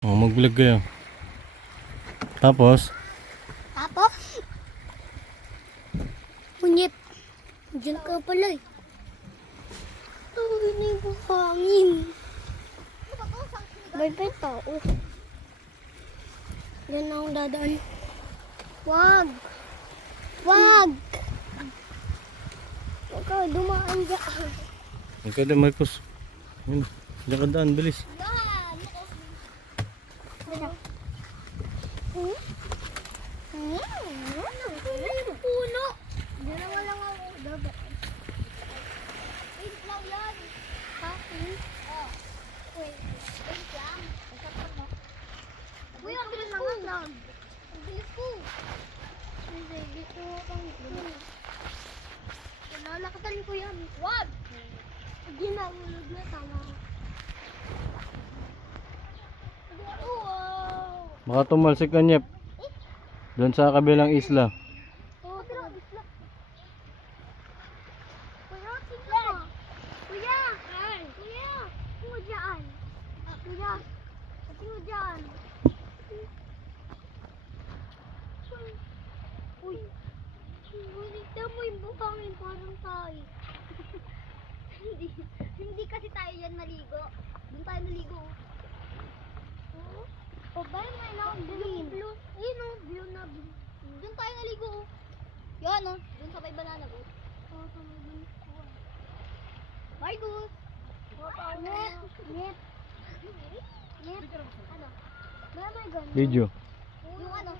Oh, mag-vlog kayo. Tapos, Unyip. Diyan ka pala eh. Ay, na yung buhangin. May tao. Diyan na akong dadaan. Wag! Wag! Huwag ka dumaan dyan. huwag ka din, Marcos. Yun, diyan ka daan, bilis. Puno. Diyan na lang ako dapat. Wait lang yan. Ha? Wait. Wait lang. Uy, ang bilis ko. Ang bilis ko. Hindi, dito akong bilis. Lalakatan ko yan. Wag! Hindi na, ulog na. Tama. Wow! Baka tumalsik ka, Nyep. Doon sa kabilang isla. Oh, tira, isla. Kuya, tingnan mo. Kuya! Kuya! Tingnan mo dyan. Kuya! Tingnan mo dyan. Uy! Tingnan mo yung bukangin parang tayo. Hindi kasi tayo yan naligo. Doon tayo naligo. Oh, oh ba yung may lang green? Blue. Ayun o, blue na blue. Doon tayo naligo. Yan o, doon sa may banana boat. Oh, sa may banana boat. Bye, Gus. Net. Net. Net. Ano? May ganun. Video. Yung ano?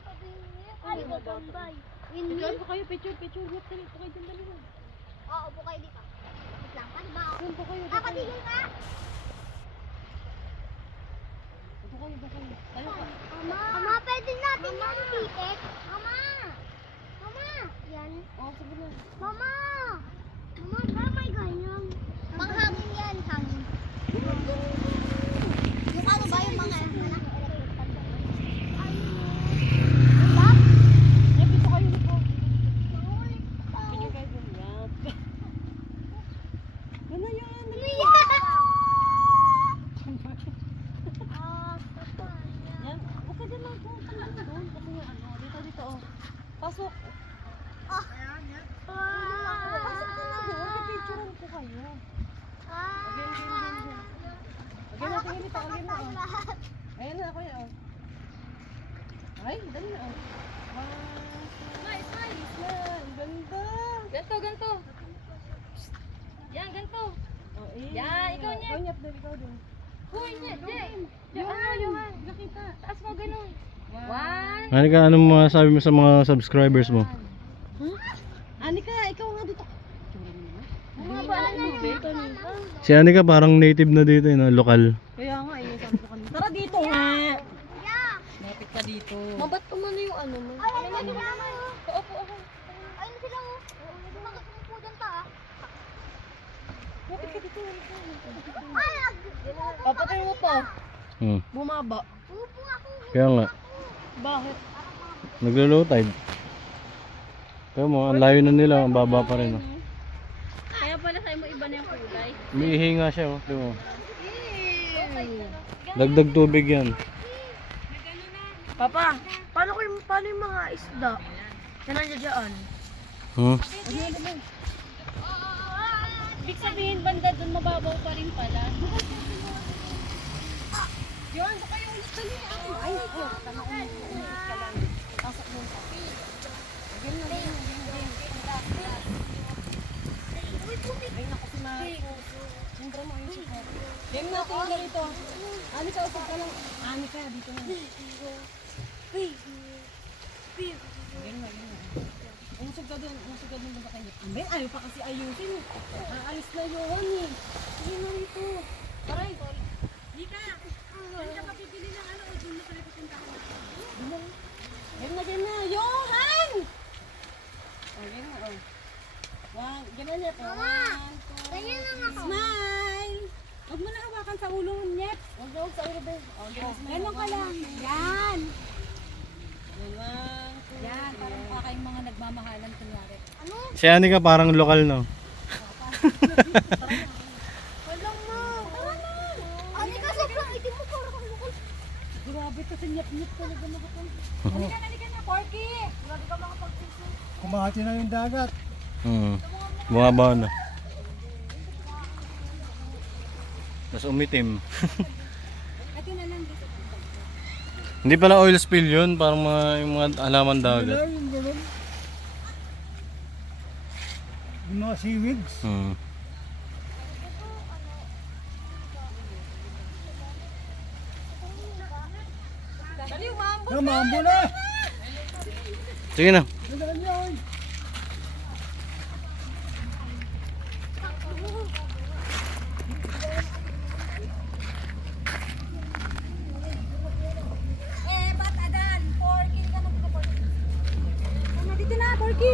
Ay, magambay. Windmill? Upo kayo, picture. Upo kayo dyan dalawa. Oo, upo kayo dito. Wait lang, ano ba? Upo kayo. Patigil ka! Upo kayo. Tayo ka. Mama, pwede natin yan ticket. Mama! Mama! Yan. Oo, sige na. Mama! Mama, ba may ganyan? Panghangin yan, hangin. Yung ano ba yung mga anak electric pan ba? Ulap? Eh, dito kayo upo. Maulit pa. Picture kayo dyan. Yan. Ano yan? Ano yan? Yan. Huwag ka dyan lang po. Tanggalin doon. Kasi yung ano. Dito. Oh. Pasok. Pasok ka na doon. Pipicturean ko kayo. Again na, tingin dito. Again na, oh. Ayan na, ako yan, oh. Ay, dali na, oh. Nice. Ang ganda. Ganto. Yan, ganto. Oh, eh. Yan, ikaw niya. Ikaw din. Huy, niya, Jay. Yan. Nakita. Taas mo ganun. Wow. Ano ka, anong masabi mo sa mga subscribers mo? Anika, ikaw nga dito. Mga ba na Si Anika parang native na dito, no? Lokal. Kaya nga, sabi ko kanina. Tara dito nga. Lapit ka dito. Mabat ko man yung ano mo. Ay, ay, naman. Opo ako. Ayun sila oh. Bakit umupo dyan ta? Lapit ka dito. Ay, Papatay mo pa. Bumaba. upo ako. Kaya nga, Bakit? naglo-low tide. Kaya mo, ang layo na nila, ang baba pa rin. Oh. Kaya pala sa'yo mo iba na yung kulay. Umiihi nga siya, oh. Di mo. Dagdag tubig yan. Papa, paano yung mga isda? Na nandiyan dyan? Huh? Ibig sabihin, banda doon mababaw pa rin pala. Yun, baka yung ulit dali. Ay, tama ulit ka lang. Pasok mo pa. Again na. Ay, naku si Marco. Siyempre mo yung siya. Game natin yung ganito. Anika, usap ka lang. Anika, dito na. Game na. Umusog ka dun ba kayo? Amben, ayaw pa kasi ayusin. Aalis na yun eh. Sige na rito. Aray. Dika. Hindi ka papipili ng ano o doon na pala pupuntahan. Game na. Johan! Oh, game na. Oh. One, ganyan niya to. Mama, 1, 2, ganyan lang ako. smile! Huwag mo na hawakan sa ulo ng net. Huwag sa ulo ba? Ganun ka lang. Yan. Yan, parang mukha kayong mga nagmamahalan kunyari. Ano? Si Anika parang lokal, no? Walang mo. Ano ka sobrang itim mo parang lukol. Di ba Grabe to, sinyap-nyap talaga mga to. Halika na, Porky! Grabe ka makapag-puso. Kumahati na yung dagat. Bumabaw na. Tapos umitim. Ito na lang dito. Hindi pala oil spill yun, parang yung mga halaman Wala dagat. yung gano'n. Yung mga seaweeds. Dali, umambo! Kaya maambo na. Sige na. Dalaan yan. Ba't adan? Porky, ka na dito, Porky. Dito na, Porky!